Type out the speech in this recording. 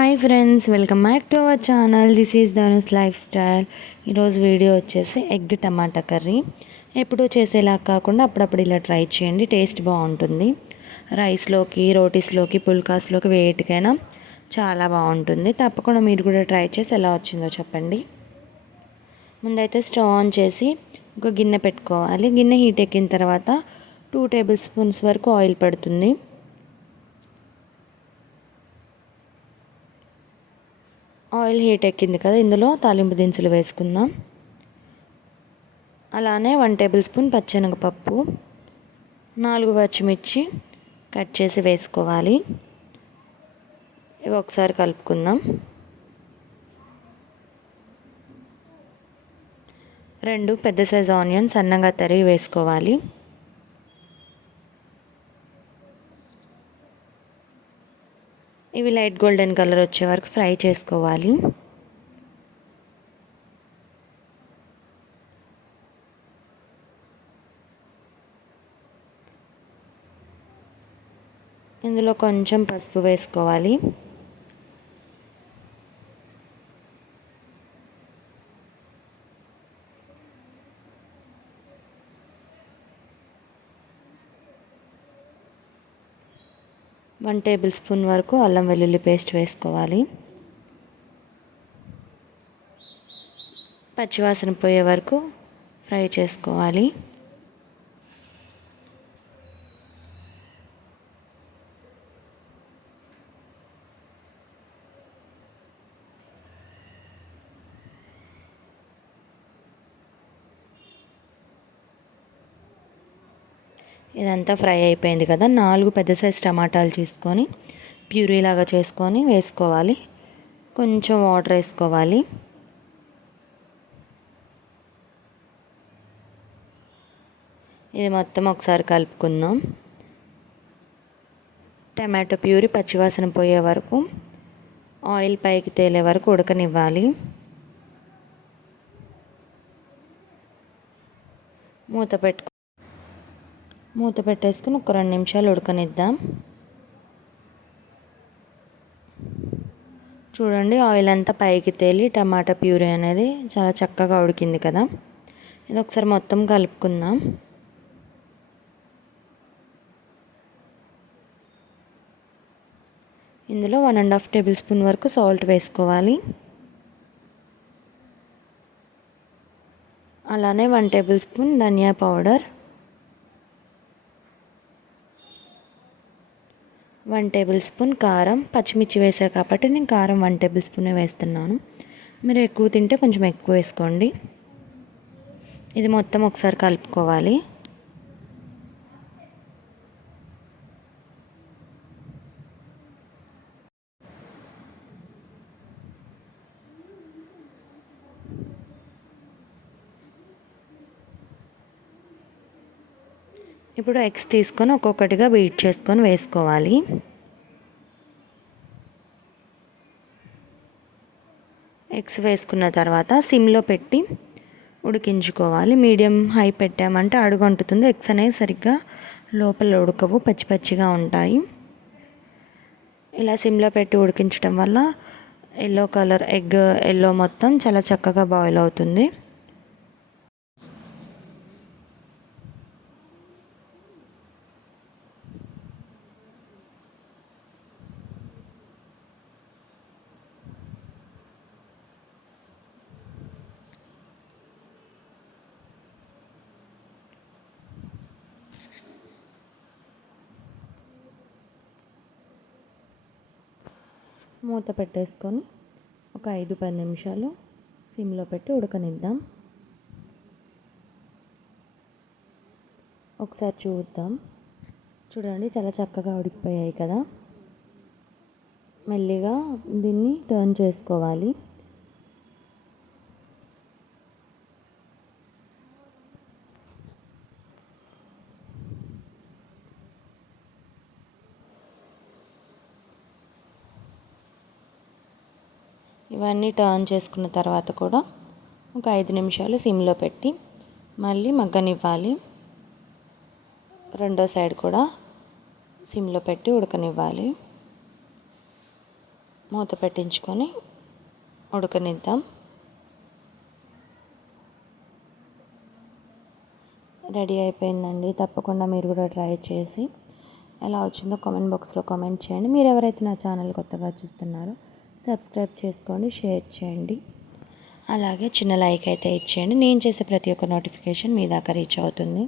Hi friends welcome back to our channel. This is Dhanus lifestyle ఈరోజు video వచ్చేసి egg tomato curry. ఎప్పుడూ చేసేలా కాకుండా అప్పుడప్పుడు ఇలా ట్రై చేయండి టేస్ట్ బాగుంటుంది. రైస్లోకి రోటీస్లోకి పుల్కాస్లోకి వేటికైనా చాలా బాగుంటుంది. తప్పకుండా మీరు కూడా ట్రై చేసి ఎలా వచ్చిందో చెప్పండి. ముందైతే స్టవ్ ఆన్ చేసి ఒక గిన్నె పెట్టుకోవాలి. గిన్నె హీట్ ఎక్కిన తర్వాత టూ టేబుల్ స్పూన్స్ వరకు ఆయిల్ పడుతుంది. ఆయిల్ హీట్ ఎక్కింది కదా ఇందులో తాలింపు దినుసులు వేసుకుందాం. అలానే వన్ టేబుల్ స్పూన్ పచ్చెనగపప్పు నాలుగు పచ్చిమిర్చి కట్ చేసి వేసుకోవాలి. ఇవి ఒకసారి కలుపుకుందాం. రెండు పెద్ద సైజు ఆనియన్ సన్నగా తరిగి వేసుకోవాలి. ఇవి లైట్ గోల్డెన్ కలర్ వచ్చే వరకు ఫ్రై చేసుకోవాలి. ఇందులో కొంచెం పసుపు వేసుకోవాలి. వన్ టేబుల్ స్పూన్ వరకు అల్లం వెల్లుల్లి పేస్ట్ వేసుకోవాలి. పచ్చివాసన పోయే వరకు ఫ్రై చేసుకోవాలి. ఇదంతా ఫ్రై అయిపోయింది కదా. నాలుగు పెద్ద సైజ్ టమాటాలు తీసుకొని ప్యూరీ లాగా చేసుకొని వేసుకోవాలి. కొంచెం వాటర్ వేసుకోవాలి. ఇది మొత్తం ఒకసారి కలుపుకుందాం. టమాటో ప్యూరీ పచ్చివాసన పోయే వరకు ఆయిల్ పైకి తేలే వరకు ఉడకనివ్వాలి. మూత పెట్టుకొని మూత పెట్టేసుకుని ఒక రెండు నిమిషాలు ఉడకనిద్దాం. చూడండి ఆయిల్ అంతా పైకి తేలి టమాటా ప్యూరీ అనేది చాలా చక్కగా ఉడికింది కదా. ఇది ఒకసారి మొత్తం కలుపుకుందాం. ఇందులో one and half tablespoon వరకు సాల్ట్ వేసుకోవాలి. అలానే వన్ టేబుల్ స్పూన్ ధనియా పౌడర్. వన్ టేబుల్ స్పూన్ కారం పచ్చిమిర్చి వేసాను కాబట్టి నేను కారం వన్ టేబుల్ స్పూనే వేస్తున్నాను. మీరు ఎక్కువ తింటే కొంచెం ఎక్కువ వేసుకోండి. ఇది మొత్తం ఒకసారి కలుపుకోవాలి. ఇప్పుడు ఎగ్స్ తీసుకొని ఒక్కొక్కటిగా బీట్ చేసుకొని వేసుకోవాలి. ఎగ్స్ వేసుకున్న తర్వాత సిమ్లో పెట్టి ఉడికించుకోవాలి. మీడియం హై పెట్టామంటే అడుగు అంటుతుంది ఎగ్స్ అనేవి సరిగ్గా లోపల ఉడకవు పచ్చి పచ్చిగా ఉంటాయి. ఇలా సిమ్లో పెట్టి ఉడికించడం వల్ల ఎల్లో కలర్ ఎగ్ ఎల్లో మొత్తం చాలా చక్కగా బాయిల్ అవుతుంది. మూత పెట్టేసుకొని ఒక ఐదు పది నిమిషాలు సిమ్లో పెట్టి ఉడకనిద్దాం. ఒకసారి చూద్దాం. చూడండి చాలా చక్కగా ఉడికిపోయాయి కదా. మెల్లిగా దీన్ని టర్న్ చేసుకోవాలి. ఇవన్నీ టర్న్ చేసుకున్న తర్వాత కూడా ఒక ఐదు నిమిషాలు సిమ్లో పెట్టి మళ్ళీ మగ్గనివ్వాలి. రెండో సైడ్ కూడా సిమ్లో పెట్టి ఉడకనివ్వాలి. మూత పెట్టించుకొని ఉడకనిద్దాం. రెడీ అయిపోయిందండి. తప్పకుండా మీరు కూడా ట్రై చేసి ఎలా వచ్చిందో కామెంట్ బాక్స్లో కామెంట్ చేయండి. మీరు ఎవరైతే నా ఛానల్ కొత్తగా చూస్తున్నారో సబ్స్క్రైబ్ చేసుకోండి షేర్ చేయండి. అలాగే చిన్న లైక్ అయితే ఇచ్చేయండి. నేను చేసే ప్రతి ఒక్క నోటిఫికేషన్ మీ దాకా రీచ్ అవుతుంది.